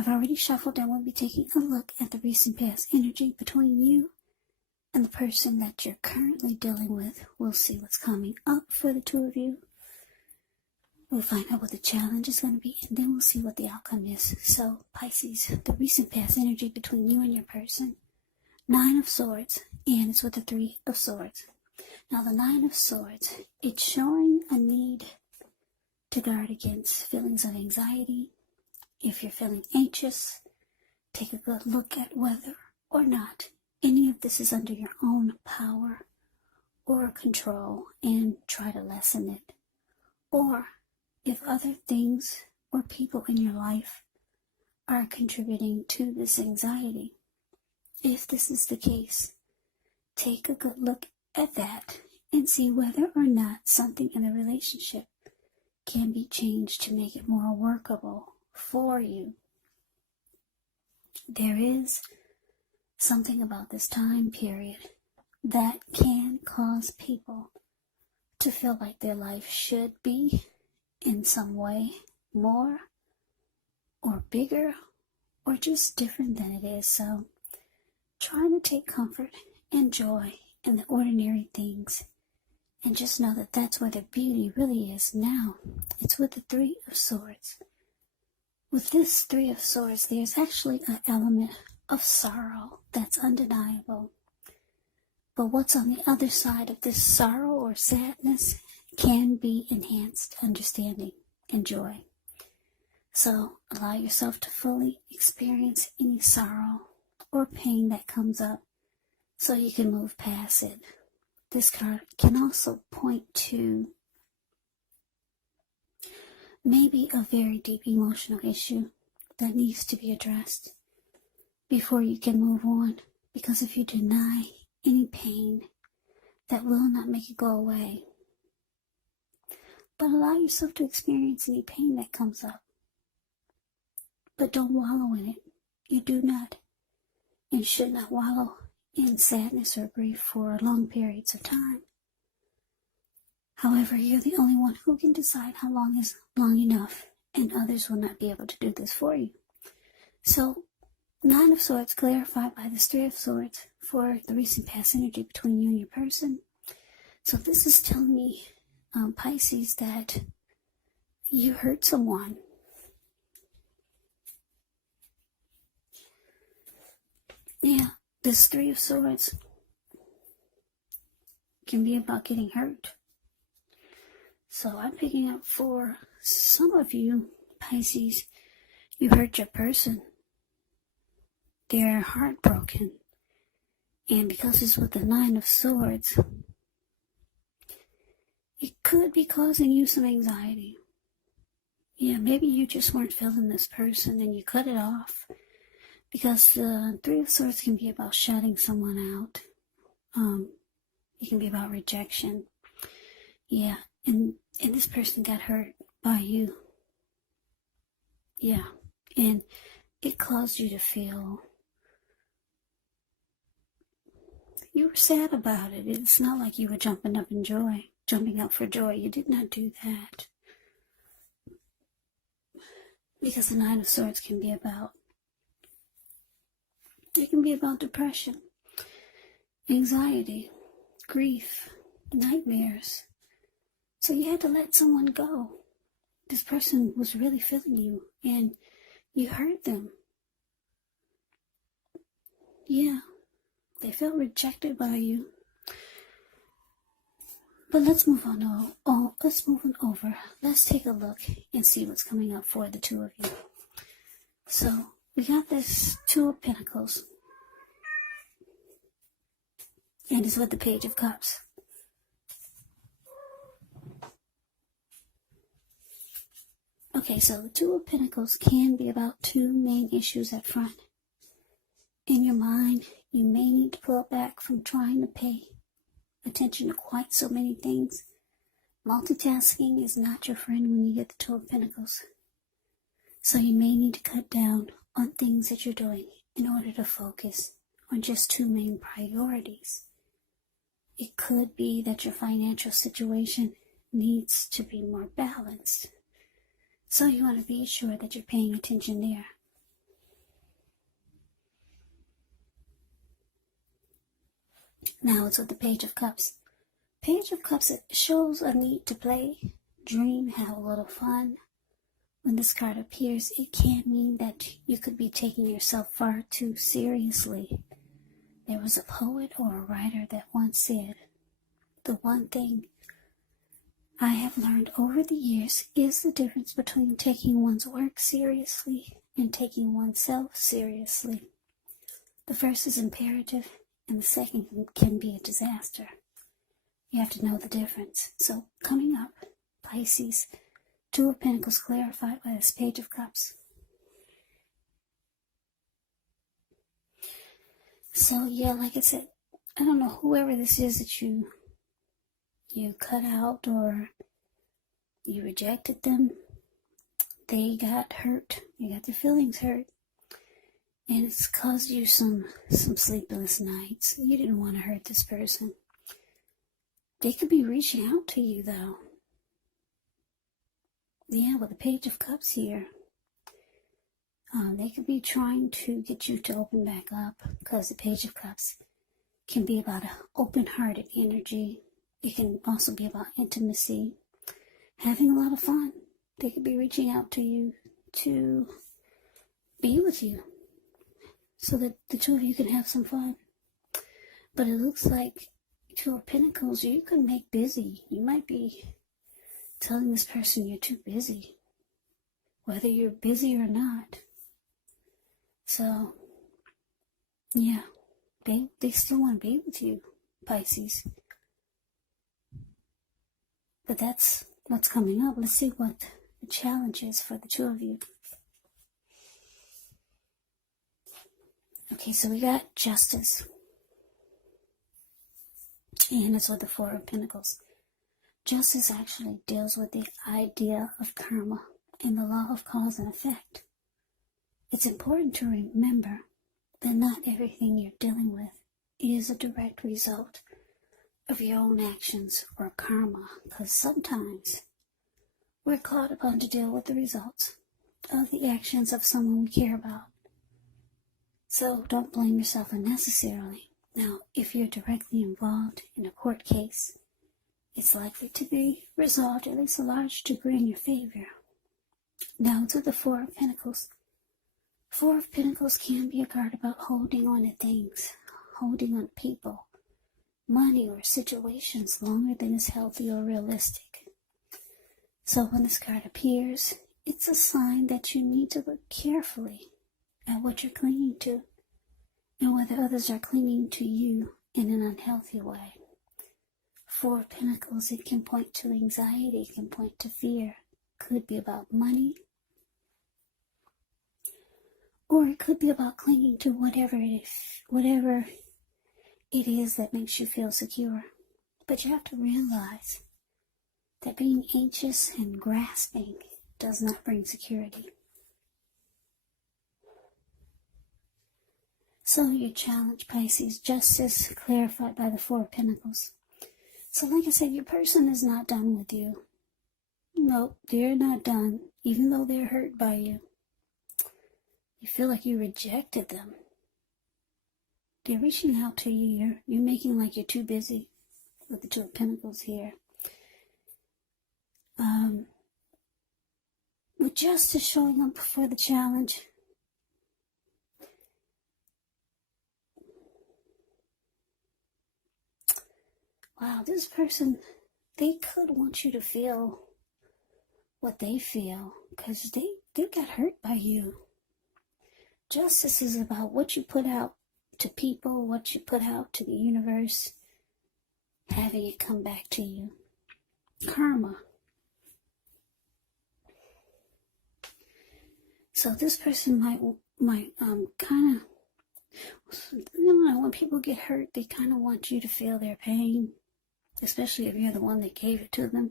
I've already shuffled and we'll be taking a look at the recent past energy between you and the person that you're currently dealing with. We'll see what's coming up for the two of you. We'll find out what the challenge is going to be, and then we'll see what the outcome is. So, Pisces, the recent past energy between you and your person. 9 of Swords, and it's with the 3 of Swords. Now, the 9 of Swords, it's showing a need to guard against feelings of anxiety. If you're feeling anxious, take a good look at whether or not any of this is under your own power or control and try to lessen it. Or if other things or people in your life are contributing to this anxiety. If this is the case, take a good look at that and see whether or not something in the relationship can be changed to make it more workable for you. There is something about this time period that can cause people to feel like their life should be in some way more or bigger or just different than it is. So try to take comfort and joy in the ordinary things and just know that that's where the beauty really is now. It's with the 3 of Swords. With this 3 of Swords, there's actually an element of sorrow that's undeniable. But what's on the other side of this sorrow or sadness can be enhanced understanding and joy. So allow yourself to fully experience any sorrow or pain that comes up so you can move past it. This card can also point to maybe a very deep emotional issue that needs to be addressed before you can move on. Because if you deny any pain, that will not make it go away. But allow yourself to experience any pain that comes up. But don't wallow in it. You do not and should not wallow in sadness or grief for long periods of time. However, you're the only one who can decide how long is long enough, and others will not be able to do this for you. So, 9 of Swords clarified by this 3 of Swords for the recent past energy between you and your person. So this is telling me, Pisces, that you hurt someone. Yeah, this 3 of Swords can be about getting hurt. So I'm picking up for some of you, Pisces, you hurt your person. They're heartbroken. And because it's with the 9 of Swords, it could be causing you some anxiety. Yeah, maybe you just weren't feeling this person and you cut it off. Because the 3 of Swords can be about shutting someone out. It can be about rejection. Yeah, and this person got hurt by you. Yeah, and it caused you to feel you were sad about it. It's not like you were jumping up for joy. You did not do that. Because the 9 of Swords can be about, it can be about depression, anxiety, grief, nightmares. So you had to let someone go. This person was really feeling you, and you hurt them. Yeah, they felt rejected by you. But let's move on. Let's move on over. Let's take a look and see what's coming up for the two of you. So we got this 2 of Pentacles, and it's with the Page of Cups. Okay, so the 2 of Pentacles can be about 2 main issues at front. In your mind, you may need to pull back from trying to pay attention to quite so many things. Multitasking is not your friend when you get the 2 of Pentacles. So you may need to cut down on things that you're doing in order to focus on just 2 main priorities. It could be that your financial situation needs to be more balanced. So you want to be sure that you're paying attention there. Now it's with the Page of Cups. Page of Cups, it shows a need to play, dream, have a little fun. When this card appears, it can mean that you could be taking yourself far too seriously. There was a poet or a writer that once said, "The one thing I have learned over the years is the difference between taking one's work seriously and taking oneself seriously. The first is imperative, and the second can be a disaster. You have to know the difference." So coming up, Pisces, Two of Pentacles clarified by this Page of Cups. So yeah, like I said, I don't know whoever this is that you cut out or you rejected them. They got hurt. You got their feelings hurt. And it's caused you some sleepless nights. You didn't want to hurt this person. They could be reaching out to you though. Yeah, with the Page of Cups here. They could be trying to get you to open back up, because the Page of Cups can be about an open-hearted energy. It can also be about intimacy, having a lot of fun. They could be reaching out to you to be with you so that the two of you can have some fun. But it looks like Two of Pentacles, you can make busy. You might be telling this person you're too busy, whether you're busy or not. So, yeah, they still want to be with you, Pisces. But that's what's coming up. Let's see what the challenge is for the two of you. Okay, so we got Justice. And it's with the Four of Pentacles. Justice actually deals with the idea of karma and the law of cause and effect. It's important to remember that not everything you're dealing with is a direct result of your own actions or karma, because sometimes we're called upon to deal with the results of the actions of someone we care about. So don't blame yourself unnecessarily. Now, if you're directly involved in a court case, it's likely to be resolved at least a large degree in your favor. Now to the Four of Pentacles. Four of Pentacles can be a card about holding on to things, holding on to people, money, or situations longer than is healthy or realistic. So when this card appears, it's a sign that you need to look carefully at what you're clinging to and whether others are clinging to you in an unhealthy way. Four of Pentacles, it can point to anxiety, it can point to fear. Could be about money, or it could be about clinging to whatever it is that makes you feel secure. But you have to realize that being anxious and grasping does not bring security. So your challenge, Pisces, Justice clarified by the Four of Pentacles. So like I said, your person is not done with you. Nope, they're not done, even though they're hurt by you. You feel like you rejected them. They're reaching out to you. You're making like you're too busy with the Two of Pentacles here. With Justice showing up for the challenge, wow, this person, they could want you to feel what they feel, because they got hurt by you. Justice is about what you put out to people, what you put out to the universe, having it come back to you. Karma. So this person might kind of, when people get hurt, they kind of want you to feel their pain, especially if you're the one that gave it to them.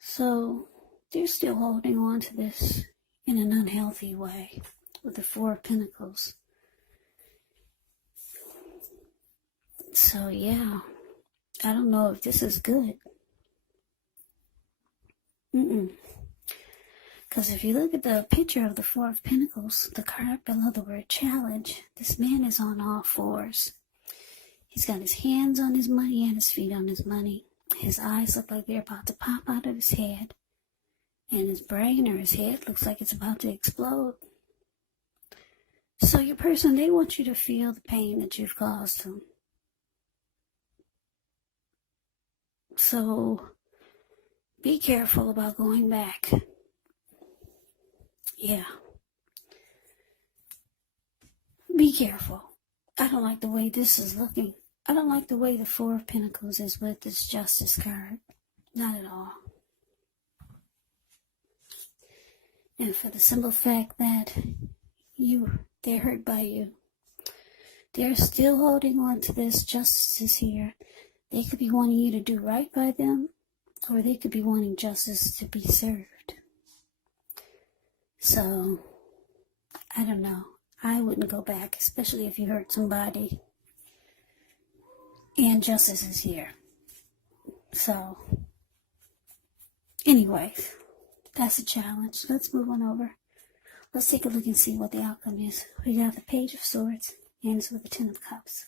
So they're still holding on to this in an unhealthy way with the Four of Pentacles. So yeah, I don't know if this is good. Because if you look at the picture of the Four of Pentacles, the card below the word challenge, this man is on all fours. He's got his hands on his money and his feet on his money. His eyes look like they're about to pop out of his head. And his brain or his head looks like it's about to explode. So your person, they want you to feel the pain that you've caused them. So be careful about going back. Yeah. Be careful. I don't like the way this is looking. I don't like the way the Four of Pentacles is with this Justice card. Not at all. And for the simple fact that they're hurt by you. They're still holding on to this. Justice is here. They could be wanting you to do right by them, or they could be wanting justice to be served. So, I don't know. I wouldn't go back, especially if you hurt somebody. And justice is here. So, anyways, that's a challenge. Let's move on over. Let's take a look and see what the outcome is. We got the Page of Swords, ends with the Ten of Cups.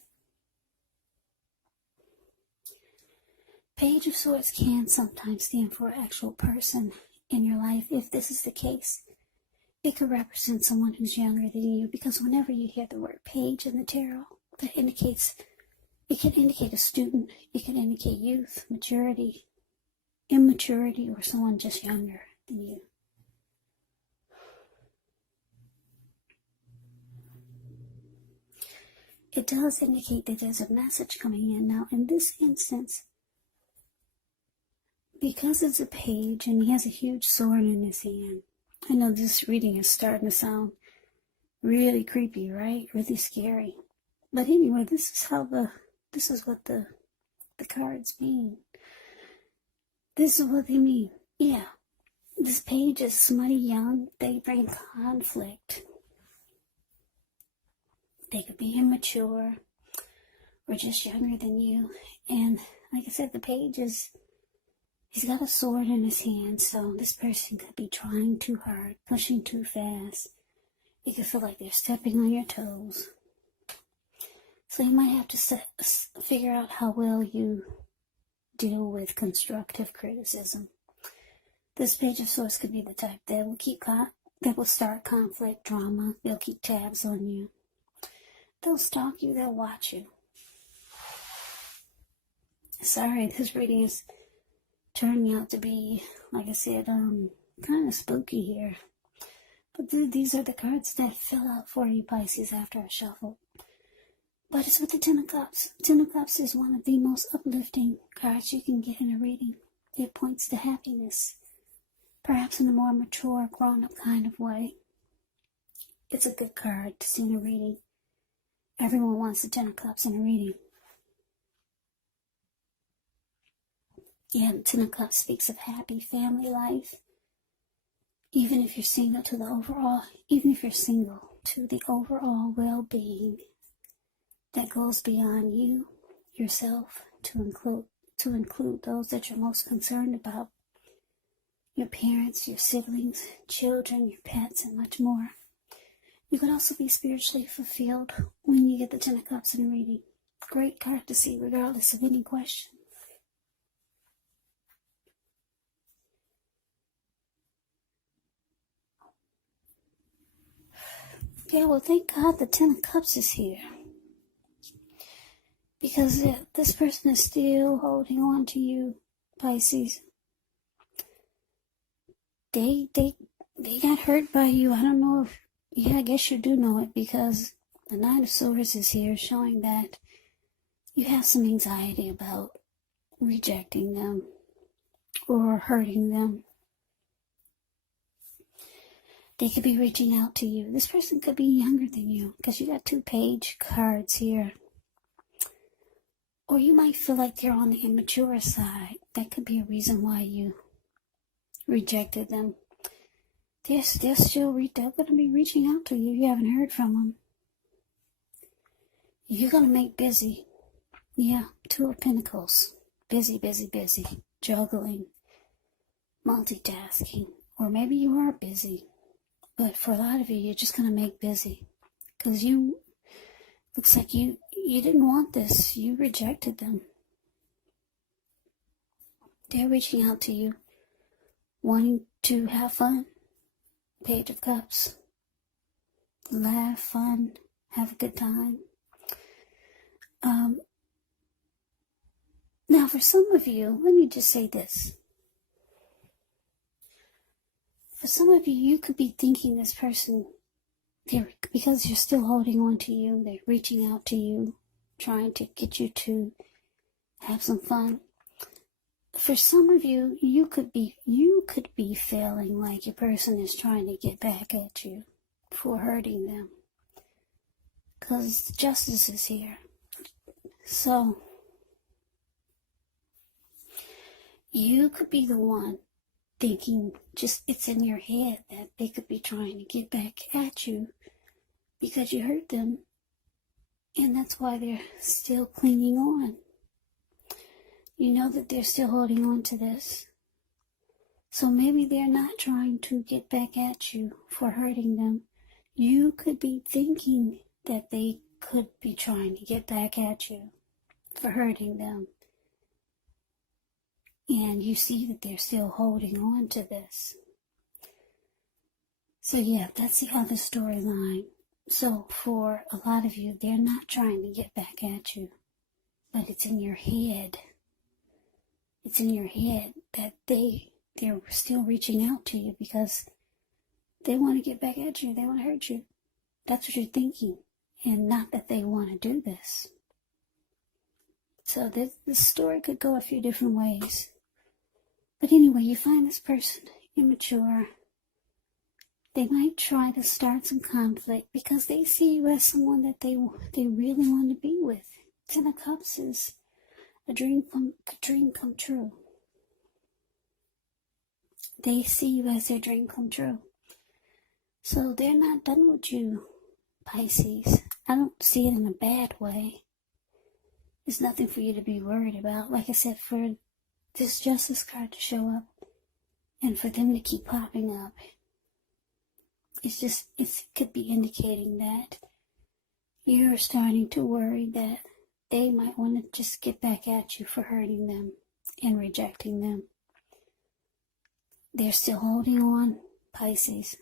Page of Swords can sometimes stand for an actual person in your life. If this is the case, it could represent someone who's younger than you, because whenever you hear the word page in the tarot, that indicates, it can indicate a student, it can indicate youth, maturity, immaturity, or someone just younger than you. It does indicate that there's a message coming in. Now, in this instance, because it's a page and he has a huge sword in his hand, I know this reading is starting to sound really creepy, right? Really scary. But anyway, this is what the cards mean. This is what they mean. Yeah. This page is smutty young. They bring conflict. They could be immature or just younger than you. And like I said, the page is, he's got a sword in his hand, so this person could be trying too hard, pushing too fast. You could feel like they're stepping on your toes. So you might have to figure out how well you deal with constructive criticism. This Page of Swords could be the type that will start conflict, drama. They'll keep tabs on you. They'll stalk you. They'll watch you. Sorry, this reading is turning out to be, like I said, kind of spooky here. But these are the cards that fill out for you, Pisces, after I shuffle. But it's with the Ten of Cups. Ten of Cups is one of the most uplifting cards you can get in a reading. It points to happiness, perhaps in a more mature, grown-up kind of way. It's a good card to see in a reading. Everyone wants the Ten of Cups in a reading. Yeah, the Ten of Cups speaks of happy family life. Even if you're single, to the overall well-being that goes beyond you, yourself, to include those that you're most concerned about. Your parents, your siblings, children, your pets, and much more. You could also be spiritually fulfilled when you get the Ten of Cups in a reading. Great card to see regardless of any question. Yeah, well, thank God the Ten of Cups is here. Because this person is still holding on to you, Pisces. They got hurt by you. I don't know if, yeah, I guess you do know it, because the Nine of Swords is here showing that you have some anxiety about rejecting them or hurting them. They could be reaching out to you. This person could be younger than you, because you got two page cards here. Or you might feel like they're on the immature side. That could be a reason why you rejected them. They're going to be reaching out to you. You haven't heard from them. You're going to make busy. Yeah, Two of Pentacles. Busy, busy, busy. Juggling. Multitasking. Or maybe you are busy. But for a lot of you, you're just going to make busy. Because looks like you you didn't want this. You rejected them. They're reaching out to you, wanting to have fun. Page of Cups. Laugh, fun, have a good time. Now, for some of you, let me just say this. For some of you, you could be thinking this person, because you're still holding on to you, they're reaching out to you, trying to get you to have some fun. For some of you, you could be feeling like your person is trying to get back at you for hurting them, because justice is here. So you could be the one thinking, just it's in your head that they could be trying to get back at you because you hurt them, and that's why they're still clinging on. You know that they're still holding on to this. So maybe they're not trying to get back at you for hurting them. You could be thinking that they could be trying to get back at you for hurting them. And you see that they're still holding on to this. So yeah, that's the other storyline. So for a lot of you, they're not trying to get back at you, but it's in your head. It's in your head that they're still reaching out to you because they want to get back at you. They want to hurt you. That's what you're thinking, and not that they want to do this. So this story could go a few different ways. But anyway, you find this person immature. They might try to start some conflict because they see you as someone that they really want to be with. Ten of Cups is a dream come true. They see you as their dream come true. So they're not done with you, Pisces. I don't see it in a bad way. There's nothing for you to be worried about. Like I said, for this Justice card to show up and for them to keep popping up, it could be indicating that you're starting to worry that they might want to just get back at you for hurting them and rejecting them. They're still holding on, Pisces.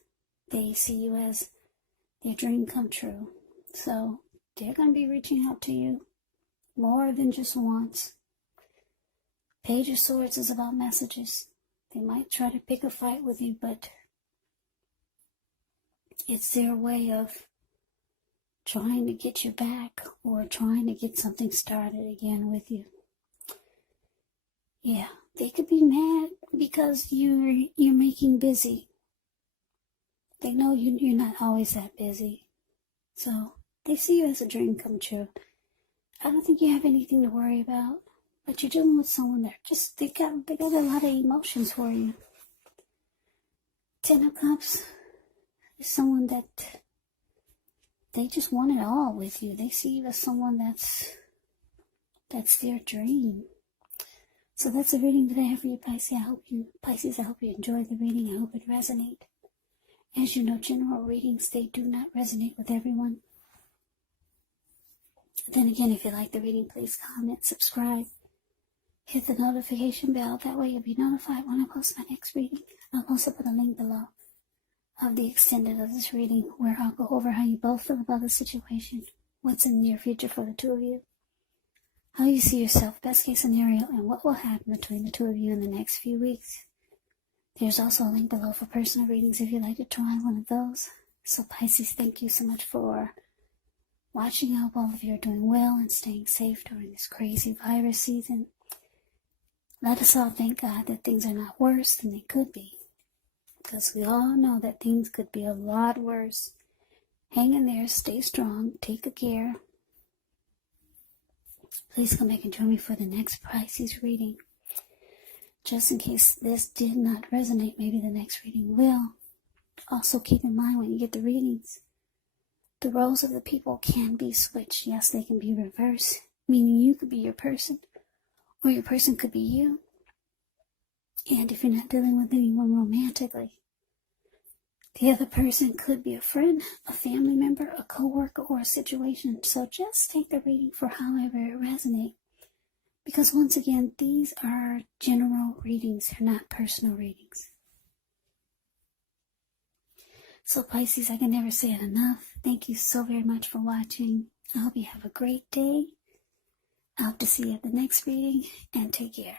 They see you as their dream come true. So they're going to be reaching out to you more than just once. Page of Swords is about messages. They might try to pick a fight with you, but it's their way of trying to get you back or trying to get something started again with you. Yeah, they could be mad because you're making busy. They know you're not always that busy. So they see you as a dream come true. I don't think you have anything to worry about, but you're dealing with someone that they got a lot of emotions for you. Ten of Cups is someone that they just want it all with you. They see you as someone that's their dream. So that's the reading that I have for you, Pisces. I hope you enjoy the reading. I hope it resonates. As you know, general readings, they do not resonate with everyone. Then again, if you like the reading, please comment, subscribe, hit the notification bell. That way you'll be notified when I post my next reading. I'll also put a link below of the extended of this reading where I'll go over how you both feel about the situation, what's in the near future for the two of you, how you see yourself, best case scenario, and what will happen between the two of you in the next few weeks. There's also a link below for personal readings if you'd like to try one of those. So Pisces, thank you so much for watching. I hope all of you are doing well and staying safe during this crazy virus season. Let us all thank God that things are not worse than they could be, because we all know that things could be a lot worse. Hang in there, stay strong, take good care. Please come back and join me for the next Pisces reading. Just in case this did not resonate, maybe the next reading will. Also keep in mind when you get the readings, the roles of the people can be switched. Yes, they can be reversed, meaning you could be your person, or your person could be you. And if you're not dealing with anyone romantically, The other person could be a friend, a family member, a coworker, or a situation. So just take the reading for however it resonates. Because once again, these are general readings, they're not personal readings. So Pisces, I can never say it enough. Thank you so very much for watching. I hope you have a great day. I hope to see you at the next reading, and take care.